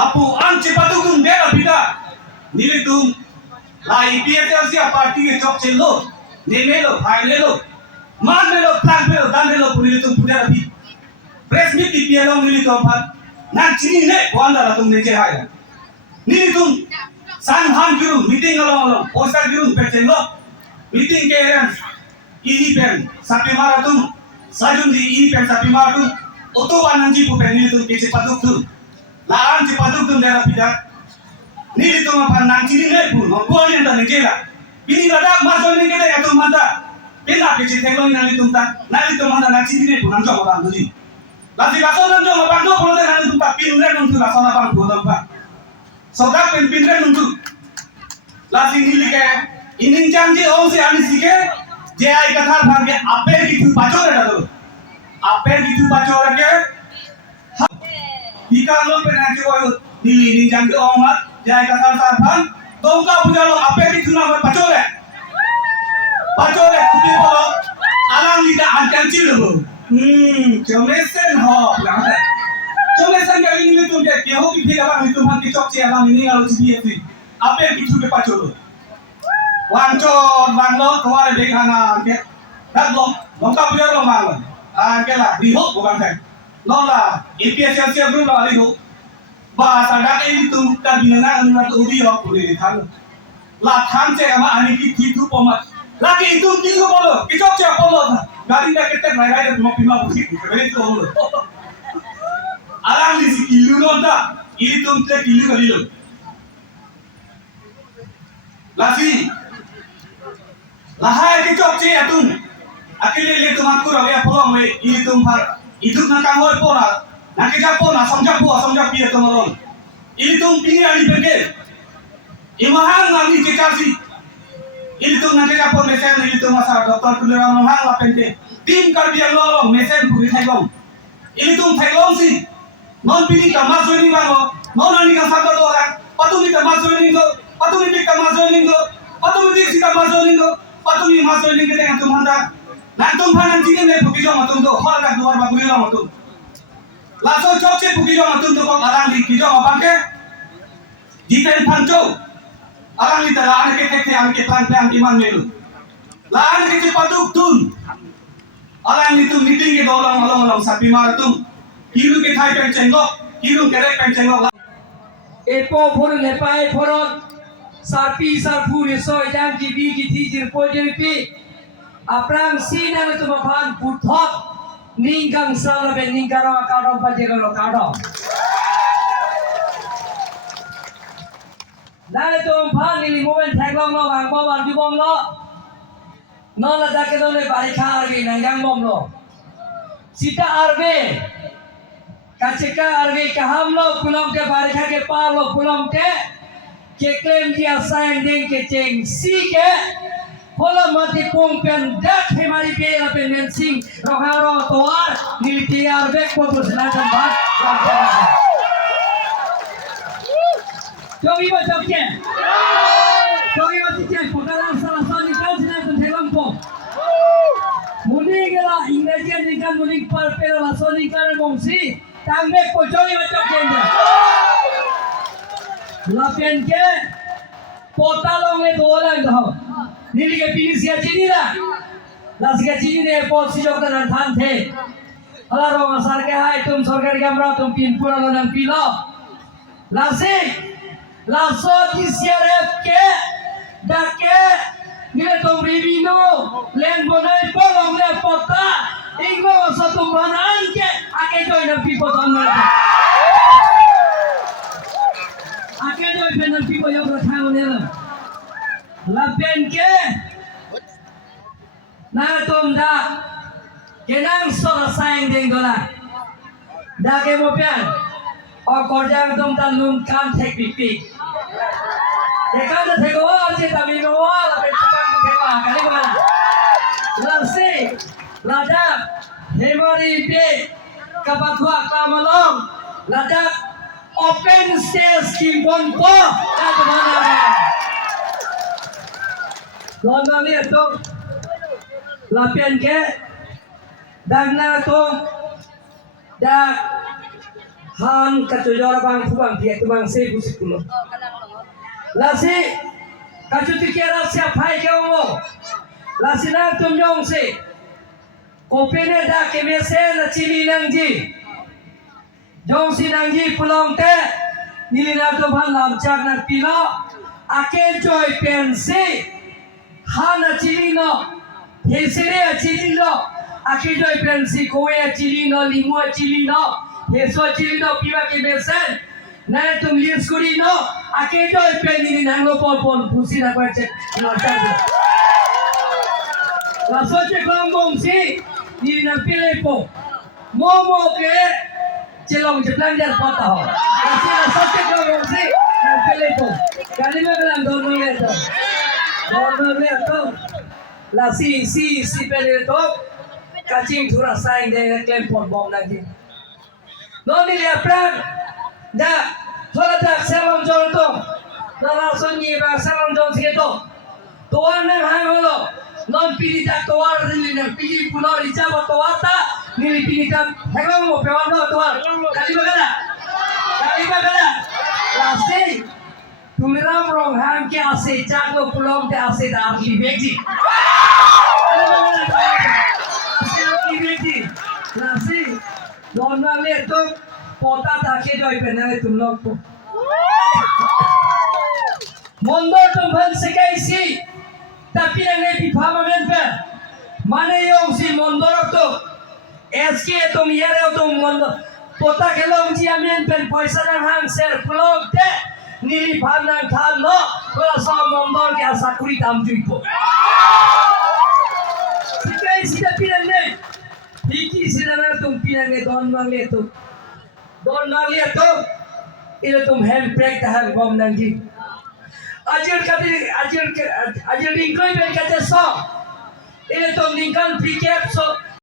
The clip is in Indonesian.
Apu ang cipatukun dia bida nilitum lai PSLC party ke chok chelo nemelo failelo manelo planelo danelo punilitum punya rabi press meet di pialong nilitum pat nan chini ne wanda ratum neje haya nilitum san han girum meeting along poster girum pechelo meeting ke ini pen sapi maratum sajun di ini pen sapi maratum oto wananji pu pen nilitum ke cipatukun laan cipatukun dia bida nili tu mapan nang cini ne pun ngomong yang tak negela ini lada masuk ni kita yang tu mata bila kecil teknologi nali tu mata nang cini ne pun nang jauh orang tu ni lagi kasih nang jauh mapan tu kalau nali tu tak pindah nang tu kasih mapan tu nampak sodak pindah nang tu lagi nili ke ini janji orang si anis sike dia ikatan bagi apa itu bacor ada tu apa itu bacor ke jika lo pernah coba nili ini janji orang mat jai kata sarpan dongka punya lo apa di tuna pacole kupi bolo alang lida anjang cilu comesen ho langsa comesen kali ini tuh dia keho kipi alang itu mati cok ci alang ini kalau ci dia apa di tuna pacolo wancon banglo kemarin dekana ke dak lo dongka punya lo malam lah riho bukan kan lo lah IPS yang belum lah riho bahasa dak ini tuh kabinana anu ubi wa puri kan la tham ce ama ani ki titu pomat lagi itu tilu bolo kicok ce polo gari dak ketek rai mo pima busi beri to bolo alang di ilu nonta ini tuh te ilu kali lo lasi lahai kicok ce atun akile le tu makur ya polo me ini tuh har itu nakang hoi pora nak japo na somjapu ya teman-teman ini tuh pilih ali pergi imahang nami cekasi ini tuh nanti japo mesen ini tuh masa dokter kuliah mahang lah pergi tim kerja lolong mesen puri thailong ini tuh thailong sih non pilih kamar ini bango non ani kan satu orang patu kita masuk ini go patu kita masuk ini go patu kita masuk ini go patu masuk ini kita yang tuh manda nantum panan cikin deh pergi jom tuh hal kat luar bagui lah tuh langsung cocok buki jom atun tu kau arang di kijong apa ke? Jipen panco, arang di dalam anak kita yang kita pelan iman melu. Lahan kita patuk tun, arang itu meeting kita orang sapi maratum, kiru kita hai pencengok, kiru kerek pencengok. Epo pun lepai porot, sapi sarpu reso yang kibi kiti jirpo jeripi, aprang sinan itu mapan puthok. Ninggang salah ben ninggaro kadang pajero kadang. Nah itu umpan ini momen tengong lo, angko bantu bom lo. Nola dak itu le barikha arbe nanggang bom lo. Sita arbe, kaceka arbe kaham lo pulang ke barikha ke par lo pulang ke klaim dia sayang deng ke ceng si ke. Kalau mati pungpen dak hemari pe apen mensing roharo toar militiar bek potus selatan bhat ramjaga jogi bachokke pokalan salah sani kan selatan thelam po muni gela ingreji nikan muni par pero lasoni kan mongsi tambe ko jogi bachokke lapen ke potalong le dolang dah नीली के पीली सिया चीनी ना लासिका चीनी ने पॉल सिजोक ना थान थे हला रो मसार के हाय तुम सरकार के हमरा तुम पिन पूरा लोन पिलो लासे लासो की सिया रे के डाके नीले तुम रिविनो लेन बनाई पोलों ले पोता इंगो सा तुम बनान के आके जो इन पीपो तुम ना आके जो इन पीपो यो रखा होने ना lapen ke na tom da kenang sora sayang deng dola da ke mo pian o korjang tom tan lum kan thek pipi dekan da thek wa je ta mi no wa la pe ta ko ke wa kali ko la la se la da hemari pe kapathwa kamalong la da open stage kim bon po da bana Don kami itu lapian ke dan na to da Han kacujora bang kubang dia tu bang se busikulo. Lasi kacuti kira siap hai ke ongo. Lasi na tumjong se. Kopene da ke mese na cili nangji. Jong si nangji pulong te. Nili na tu bang lamcak na pilo. Ake joy pensi. Han na cili no. Hesere cili no. Ake joy pensi kowe cili no limu cili no. Heso cili no piba ke mesen. Nai tum lius kuri no. Ake joy pen nili nanglo pon pusi na kwache. Lamcak. La soche kelompok si ni nak pilih po. Momo ke celong jeplang jar kota ho. Kasi la soche kelompok si nak pilih po. Kali me bilang dono le to. La si pilih to. Kacing thura saing de kelompok bom lagi. Noni lihat perang. Dah thola tak selong jong to. Na langsung ni ba selong jong sikit to. Tuan nang hang holo. Non pinita toar nili na pili puno rijaba toata nili pinita hegong mo pewando toar kali bagala lasi tumiram rong ham ke ase chaklo pulong te ase da asli beji ase asli beji lasi normal le to pota take joy penale tum log po mondo tum bhan sekaisi tapi yang lebih paham member mana yang si mondor tu SK tu miara tu mondor kota kelong si amen pen poisa nang hang ser plog te nili paham nang tham no kalau sama mondor ke asakuri tam juipo sikai sida pilang ne hiki sida na tum pilang ne don mangle tu itu tum handbrake dah bom nanti Ajil lingkoi ben kata so. Ini tu lingkan pickup so